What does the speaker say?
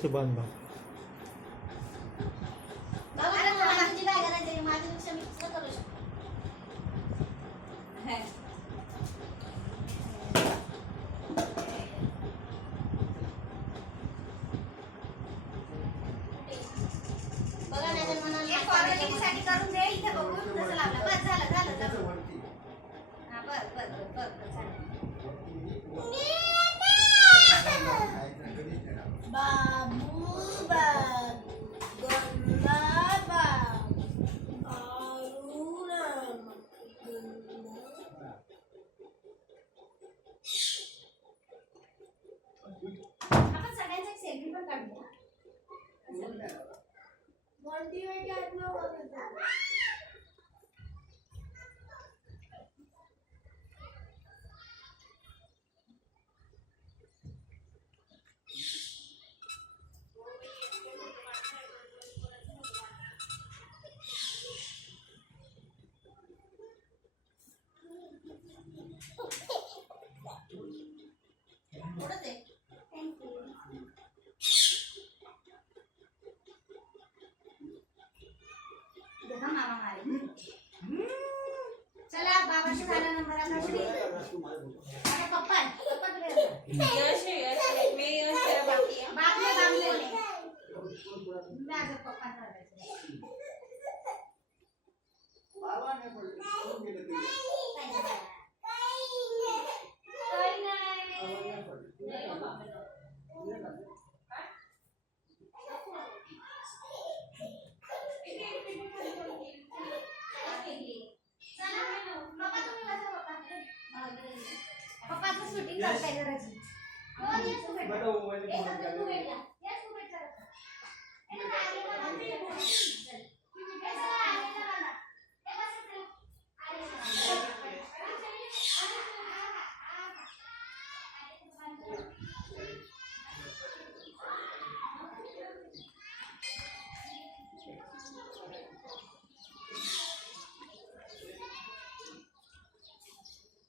त्याचं बांधा. फॉर्मॅलिटीसाठी करून दे इथे बघून कसं लावलं. बस झालं झालं झालं. हा बस बस बस बस झालं. बाबू बाब गंगा बाब आरुणा आपण सगळ्यांचा एक सेल्फी पण काढूया. मोटिवेट आत्मा बघा. चला बाबाशी झाला नंबर आता पुढे. आता पप्पा पप्पा तुम्ही यश यश मी यश तेरा बाकी है बाबले माझा पप्पा करायचं. बाबा ने बोलून गेले ते काही नाही बाबा पप्पाचं शूटिंग करताय जरा